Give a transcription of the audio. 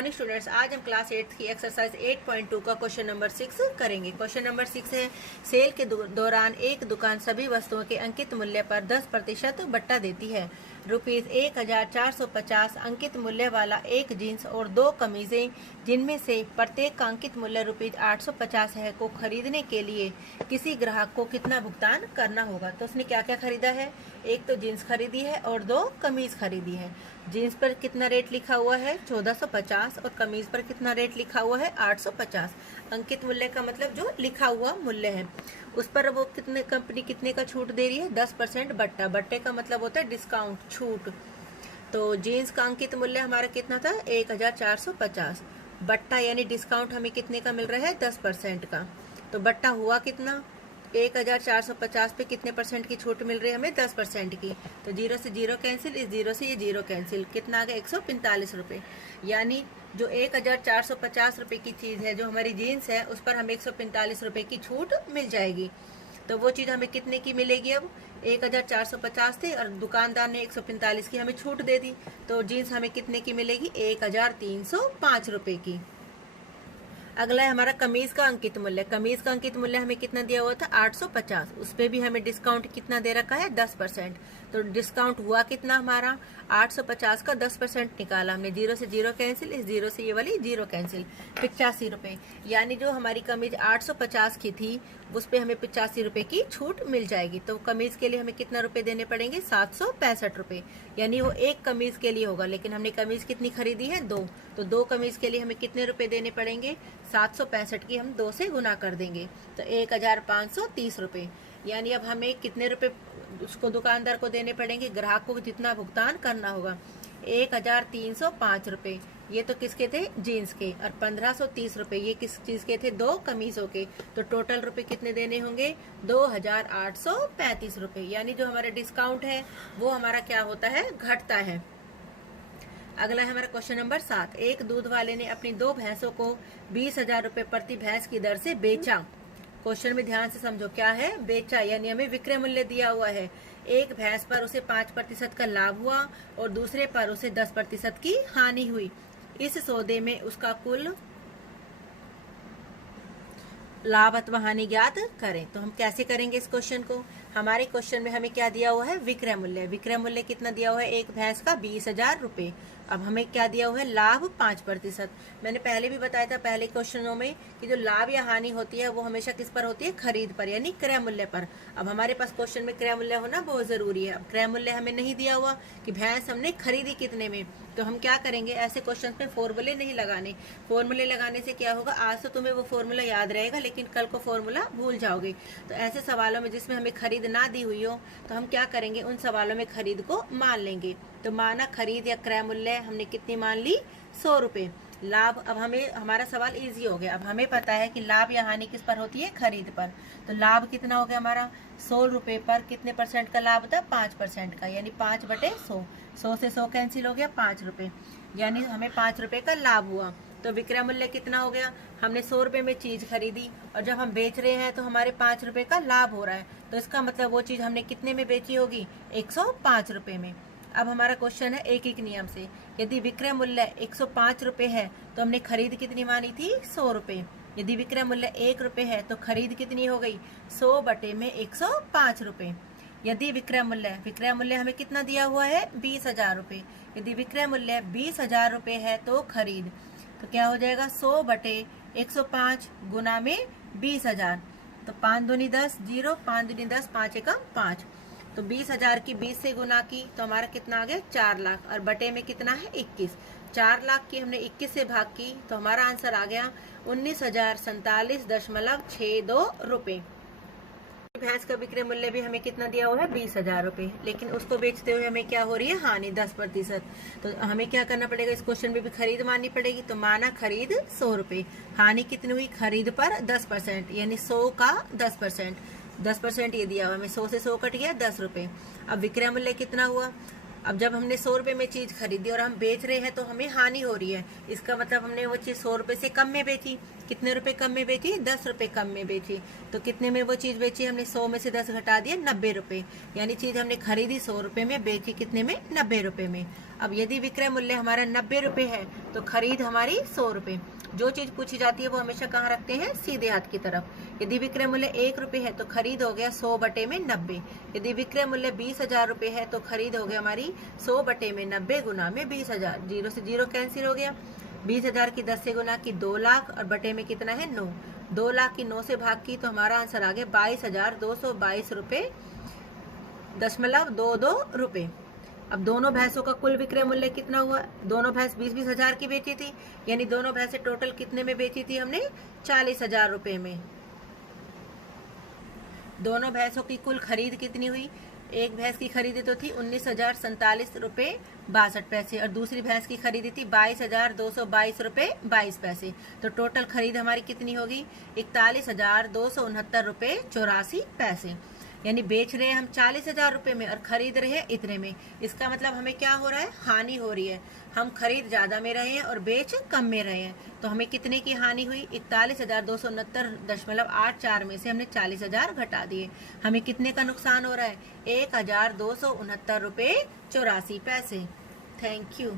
Morning students, आज हम class 8 की एक्सरसाइज 8.2 का क्वेश्चन नंबर 6 करेंगे। क्वेश्चन नंबर 6 है, सेल के दौरान एक दुकान सभी वस्तुओं के अंकित मूल्य पर 10% बट्टा देती है। ₹1450 अंकित मूल्य वाला एक जीन्स और 2 कमीजें, जिनमें से प्रत्येक का अंकित मूल्य ₹850 है, को खरीदने के लिए किसी ग्राहक को कितना भुगतान करना होगा। तो उसने क्या क्या खरीदा है? एक तो जीन्स खरीदी है और 2 कमीज खरीदी है। जीन्स पर कितना रेट लिखा हुआ है? 1450 और कमीज पर कितना रेट लिखा हुआ है? 850। अंकित मूल्य का मतलब जो लिखा हुआ मूल्य है उस पर वो कंपनी कितने का छूट दे रही है? 10% बट्टा। बट्टे का मतलब होता है डिस्काउंट, छूट। तो जीन्स का अंकित मूल्य हमारा कितना था? 1450। बट्टा यानी डिस्काउंट हमें कितने का मिल रहा है? 10% का। तो बट्टा हुआ कितना? 1450 पे कितने परसेंट की छूट मिल रही है हमें? 10% की। तो 0 से 0 कैंसिल, इस 0 से ये 0 कैंसिल, कितना आ गया? 145 रुपये। यानी जो 1450 रुपये की चीज़ है, जो हमारी जीन्स है, उस पर हमें 145 रुपये की छूट मिल जाएगी। तो वो चीज़ हमें कितने की मिलेगी? अब 1450 थी और दुकानदार ने 145 की हमें छूट दे दी, तो जीन्स हमें कितने की मिलेगी? 1305 रुपये की। अगला है हमारा कमीज का अंकित मूल्य। कमीज का अंकित मूल्य हमें कितना दिया हुआ था? 850। उस पर भी हमें डिस्काउंट कितना दे रखा है? 10%। तो डिस्काउंट हुआ कितना हमारा? 850 का 10% निकाला हमने, 0 से 0 कैंसिल, इस 0 से ये वाली 0 कैंसिल, 85 रुपये। यानी जो हमारी कमीज 850 की थी उस पर हमें 85 रुपये की छूट मिल जाएगी। तो कमीज के लिए हमें कितना रुपए देने पड़ेंगे? 765 रुपये। यानी वो एक कमीज के लिए होगा, लेकिन हमने कमीज कितनी खरीदी है? 2। तो 2 कमीज के लिए हमें कितने रुपए देने पड़ेंगे? 765 की हम 2 से गुना कर देंगे, तो 1530 रुपये। यानी अब हमें कितने रुपए उसको दुकानदार को देने पड़ेंगे? ग्राहक को जितना भुगतान करना होगा 1305 रुपये। ये तो किसके थे? जीन्स के। और 1530 रुपये ये किस चीज के थे? 2 कमीजों के। तो टोटल रुपए कितने देने होंगे? 2835 रुपये। यानी जो हमारा डिस्काउंट है वो हमारा क्या होता है? घटता है। अगला है हमारा क्वेश्चन नंबर 7। एक दूध वाले ने अपनी 2 भैंसों को 20,000 रुपये प्रति भैंस की दर से बेचा। क्वेश्चन में ध्यान से समझो, क्या है? बेचा, यानी हमें विक्रय मूल्य दिया हुआ है। एक भैंस पर उसे 5% का लाभ हुआ और दूसरे पर उसे 10% की हानि हुई। इस सौदे में उसका कुल लाभ अथवा हानि ज्ञात करें। तो हम कैसे करेंगे इस क्वेश्चन को? हमारे क्वेश्चन में हमें क्या दिया हुआ है? विक्रय मूल्य। विक्रय मूल्य कितना दिया हुआ है? एक भैंस का 20,000 रुपये। अब हमें क्या दिया हुआ है? लाभ 5%। मैंने पहले भी बताया था पहले क्वेश्चनों में कि जो लाभ या हानि होती है वो हमेशा किस पर होती है? खरीद पर, यानी क्रय मूल्य पर। अब हमारे पास क्वेश्चन में क्रय मूल्य होना बहुत जरूरी है। अब क्रय मूल्य हमें नहीं दिया हुआ कि भैंस हमने खरीदी कितने में, तो हम क्या करेंगे? ऐसे क्वेश्चन में फॉर्मूले नहीं लगाने। फॉर्मूले लगाने से क्या होगा? आज तो तुम्हें वो फॉर्मूला याद रहेगा, लेकिन कल को फॉर्मूला भूल जाओगे। तो ऐसे सवालों में जिसमें हमें खरीद ना दी हुई हो, तो हम क्या करेंगे? उन सवालों में खरीद को मान लेंगे। तो माना खरीद या क्रय मूल्य हमने कितनी मान ली? 100 रुपये। लाभ, अब हमें हमारा सवाल इजी हो गया। अब हमें पता है कि लाभ या हानि किस पर होती है? खरीद पर। तो लाभ कितना हो गया हमारा? 100 रुपये पर कितने परसेंट का लाभ था? 5% का, यानी 5/100। 100 से 100 कैंसिल हो गया, 5 रुपये। यानी हमें 5 रुपये का लाभ हुआ। तो विक्रय मूल्य कितना हो गया? हमने 100 रुपये में चीज खरीदी और जब हम बेच रहे हैं तो हमारे 5 रुपये का लाभ हो रहा है। तो इसका मतलब वो चीज हमने कितने में बेची होगी? 105 रुपये में। अब हमारा क्वेश्चन है एक एक नियम से। यदि विक्रय मूल्य 105 रुपये है तो हमने खरीद कितनी मानी थी? 100 रुपये। यदि विक्रय मूल्य 1 रुपये है तो खरीद कितनी हो गई? 100/105 रुपये। यदि विक्रय मूल्य हमें कितना दिया हुआ है? 20,000 रुपये। यदि विक्रय मूल्य 20,000 रुपये है तो खरीद, तो क्या हो जाएगा? 100/105 गुना में 20,000। तो 5 दूनी 10, 0, 5 दूनी 10, 5 एकम 5। तो 20,000 की 20 से गुना की तो हमारा कितना आ गया? 4 लाख। और बटे में कितना है? 21। 4 लाख की हमने 21 से भाग की तो हमारा आंसर आ गया 19,047.62 रुपये। भैंस का विक्रय मूल्य भी हमें कितना दिया हुआ है? 20,000 रुपये। लेकिन उसको बेचते हुए हमें क्या हो रही है? हानि 10%। तो हमें क्या करना पड़ेगा? इस क्वेश्चन में भी खरीद माननी पड़ेगी। तो माना खरीद 100 रुपये, हानि कितनी हुई? खरीद पर 10%, यानी 100 का 10%। 10% ये दिया हुआ हमें, 100 से 100 कट गया, 10 रुपये। अब विक्रय मूल्य कितना हुआ? अब जब हमने 100 रुपये में चीज खरीदी और हम बेच रहे हैं तो हमें हानि हो रही है। इसका मतलब हमने वो चीज 100 रुपये से कम में बेची। कितने रुपए कम में बेची? 10 रुपये कम में बेची। तो कितने में वो चीज बेची हमने? 100 में से 10 घटा दिया, 90 रुपये। यानी चीज हमने खरीदी 100 रुपये में, बेची कितने में? 90 रुपये में। अब यदि विक्रय मूल्य हमारा 90 रुपए है तो खरीद हमारी 100 रुपए। जो चीज पूछी जाती है वो हमेशा कहाँ रखते हैं, सीधे हाथ की तरफ। यदि विक्रय मूल्य 1 रुपए है तो खरीद हो गया 100 बटे में 90। यदि विक्रय मूल्य 20,000 रुपए है तो खरीद हो गया हमारी 100 बटे में 90 गुना में 20,000। जीरो से जीरो कैंसिल हो गया। 20,000 की 10 से गुना की 2 लाख और बटे में कितना है 9। 2 लाख की 9 से भाग की तो हमारा आंसर आ गया 22,222 रुपए .22 रुपए। अब दोनों भैंसों का कुल विक्रय मूल्य कितना हुआ, दोनों भैंस 20-20 हजार की बेची थी, यानी दोनों भैंसे टोटल कितने में बेची थी हमने, 40,000 रुपए में। दोनों भैंसों की कुल खरीद कितनी हुई, एक भैंस की खरीदी तो थी 19,047 रुपए 62 पैसे और दूसरी भैंस की खरीदी थी 22,222 रुपए 22 पैसे। तो टोटल खरीद हमारी कितनी होगी, 41,269 रुपए 84 पैसे। यानी बेच रहे हैं हम 40,000 रुपए में और खरीद रहे हैं इतने में। इसका मतलब हमें क्या हो रहा है, हानि हो रही है। हम खरीद ज्यादा में रहे हैं और बेच कम में रहे हैं, तो हमें कितने की हानि हुई, 41,269.84 में से हमने 40,000 घटा दिए। हमें कितने का नुकसान हो रहा है, 1,269 रुपए 84 पैसे। Thank you.